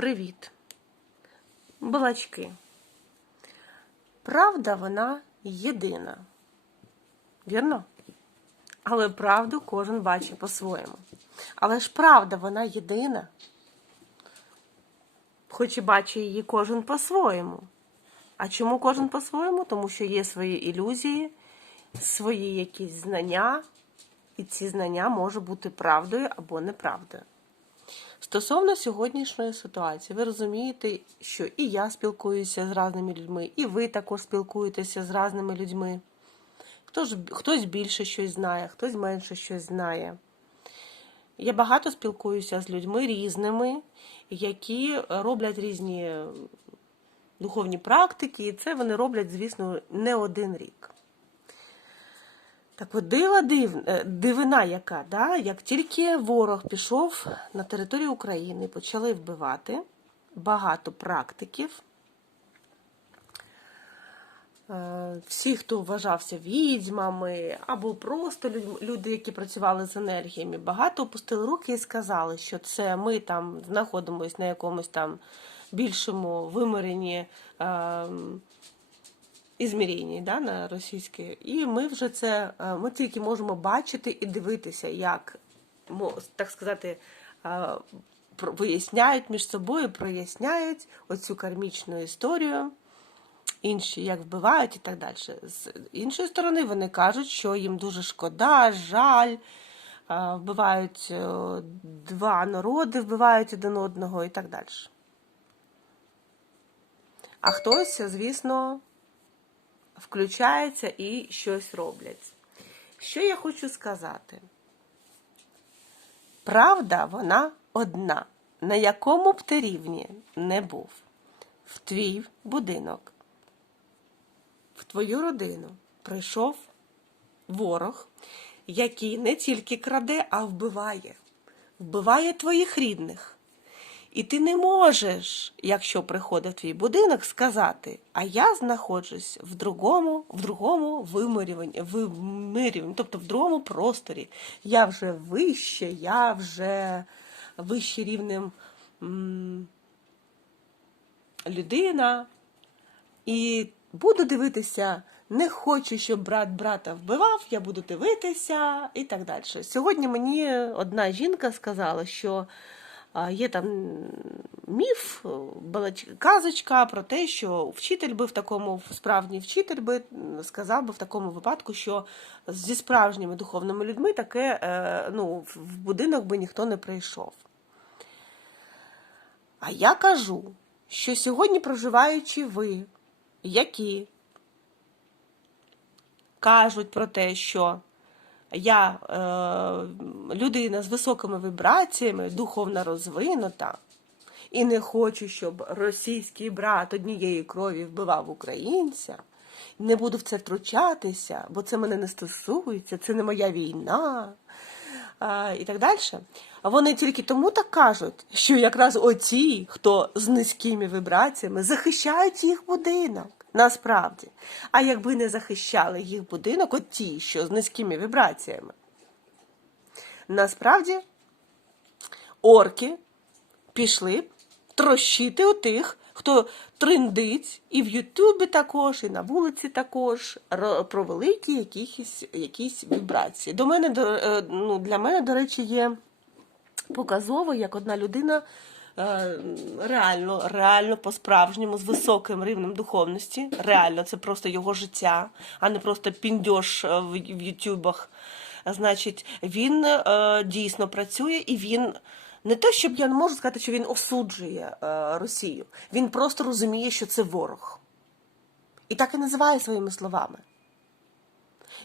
Привіт. Балачки. Правда, вона єдина. Вірно? Але правду кожен бачить по-своєму. Але ж правда, вона єдина. Хоч і бачить її кожен по-своєму. А чому кожен по-своєму? Тому що є свої ілюзії, свої якісь знання, і ці знання можуть бути правдою або неправдою. Стосовно сьогоднішньої ситуації, ви розумієте, що і я спілкуюся з різними людьми, і ви також спілкуєтеся з різними людьми. Хтось, хтось більше щось знає, хтось менше щось знає. Я багато спілкуюся з людьми різними, які роблять різні духовні практики, і це вони роблять, звісно, не один рік. Так от дива див, е, дивина яка, да? як тільки ворог пішов на територію України, почали вбивати багато практиків. Е, Всі, хто вважався відьмами, або просто люди, які працювали з енергіями, багато опустили руки і сказали, що це ми там знаходимося на якомусь там більшому вимиренні. Ізмірінні да, на російське. І ми вже це е, ми тільки можемо бачити і дивитися, як так сказати. е, Виясняють між собою, проясняють оцю кармічну історію, інші як вбивають і так далі. З іншої сторони, вони кажуть, що їм дуже шкода, жаль, е, вбивають два народи, вбивають один одного і так далі. А хтось, звісно, включаються і щось роблять. Що я хочу сказати? Правда, вона одна, на якому б ти рівні не був. В твій будинок, в твою родину прийшов ворог, який не тільки краде, а вбиває. Вбиває твоїх рідних. І ти не можеш, якщо приходить в твій будинок, сказати, а я знаходжусь в другому, в другому вимирюванні, вимирюванні, тобто в другому просторі. Я вже вище, я вже вище рівнем м, людина. І буду дивитися, не хочу, щоб брат брата вбивав, я буду дивитися і так далі. Сьогодні мені одна жінка сказала, що є там міф, казочка про те, що вчитель би в такому, справжній вчитель би сказав би в такому випадку, що зі справжніми духовними людьми таке е, ну, в будинок би ніхто не прийшов. А я кажу, що сьогодні проживаючи ви, які кажуть про те, що я е, людина з високими вібраціями, духовно розвинута, і не хочу, щоб російський брат однієї крові вбивав українця. Не буду в це втручатися, бо це мене не стосується, це не моя війна а, і так далі. А вони тільки тому так кажуть, що якраз оці, хто з низькими вібраціями, захищають їх будинок. Насправді. А якби не захищали їх будинок, от ті, що з низькими вібраціями, насправді орки пішли трощити отих, хто триндить і в Ютубі також, і на вулиці також про великі якісь, якісь вібрації. До мене, е, ну, для мене, до речі, є показово, як одна людина реально, реально по-справжньому з високим рівнем духовності. Реально, це просто його життя, а не просто піндьош е, в, Ютубах. Значить, він е, дійсно працює і він. Не те, щоб я не можу сказати, що він осуджує е, Росію. Він просто розуміє, що це ворог. І так і називає своїми словами.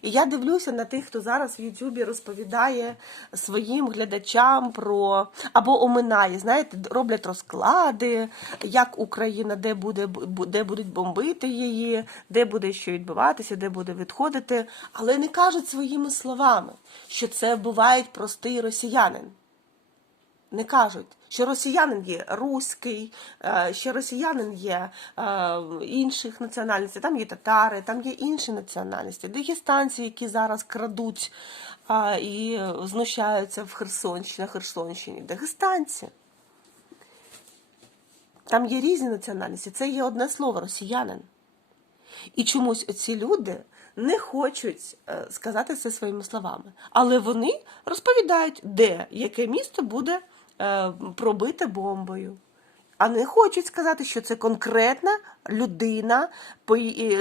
І я дивлюся на тих, хто зараз в Ютубі розповідає своїм глядачам про або оминає, знаєте, роблять розклади, як Україна, де буде бу- де будуть бомбити її, де буде що відбуватися, де буде відходити, але не кажуть своїми словами, що це вбивають простий росіянин. Не кажуть, що росіянин є руський, е, що росіянин є е, інших національностей, там є татари, там є інші національності, дагестанці, які зараз крадуть е, і знущаються в Херсонщині, на Херсонщині, дагестанці. Там є різні національності. Це є одне слово росіянин. І чомусь оці люди не хочуть сказати це своїми словами. Але вони розповідають, де яке місто буде пробите бомбою. А не хочуть сказати, що це конкретна людина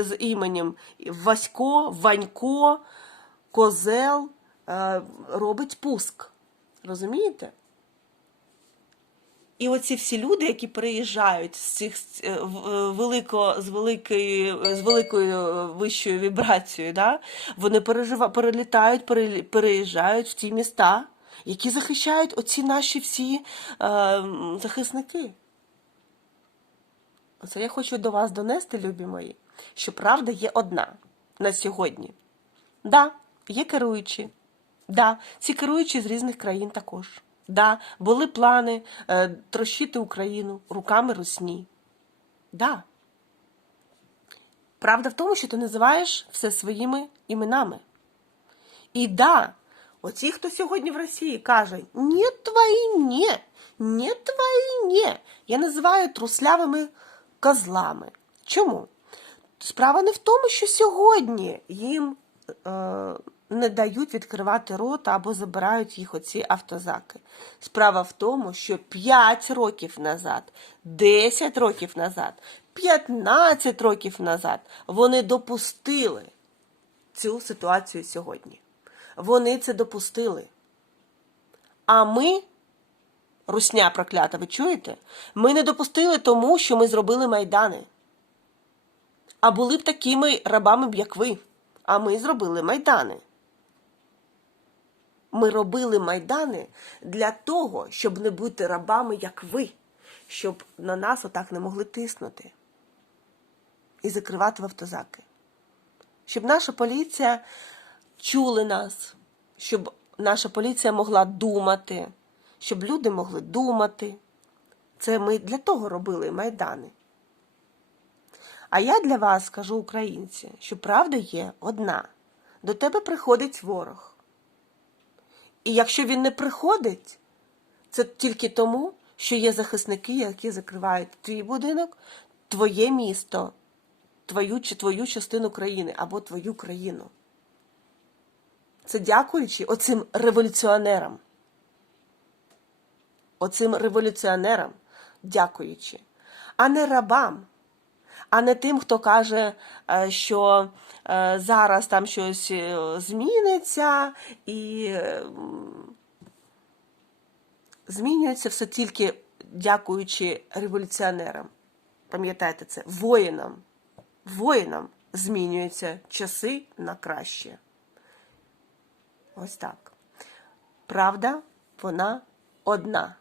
з іменем Васько, Ванько, Козел е, робить пуск. Розумієте? І оці всі люди, які приїжджають з цих е, е, велико, з великою з великою е, вищою вібрацією, да? вони пережива, перелітають, переїжджають в ті міста, які захищають оці наші всі е, захисники. Оце я хочу до вас донести, любі мої, що правда є одна на сьогодні. Да, є керуючі. Да, ці керуючі з різних країн також. Да, були плани е, трощити Україну руками русні. Да. Правда в тому, що ти називаєш все своїми іменами. І да, оці, хто сьогодні в Росії каже, ні твої, ні, ні твої, ні. Я називаю труслявими козлами. Чому? Справа не в тому, що сьогодні їм е, не дають відкривати рота або забирають їх оці автозаки. Справа в тому, що 5 років назад, 10 років назад, 15 років назад вони допустили цю ситуацію сьогодні. Вони це допустили. А ми, русня проклята, ви чуєте? Ми не допустили тому, що ми зробили майдани. А були б такими рабами, як ви. А ми зробили майдани. Ми робили майдани для того, щоб не бути рабами, як ви, щоб на нас отак не могли тиснути і закривати в автозаки. Щоб наша поліція чули нас, щоб наша поліція могла думати, щоб люди могли думати. Це ми для того робили майдани. А я для вас скажу, українці, що правда є одна. До тебе приходить ворог. І якщо він не приходить, це тільки тому, що є захисники, які закривають твій будинок, твоє місто, твою чи твою частину країни або твою країну. Це дякуючи оцим революціонерам. Оцим революціонерам дякуючи, а не рабам, а не тим, хто каже, е, що е, зараз там щось е, зміниться і змінюється все тільки дякуючи революціонерам. Пам'ятайте це, воїнам. Воїнам змінюються часи на краще. Ось так. Правда, вона одна.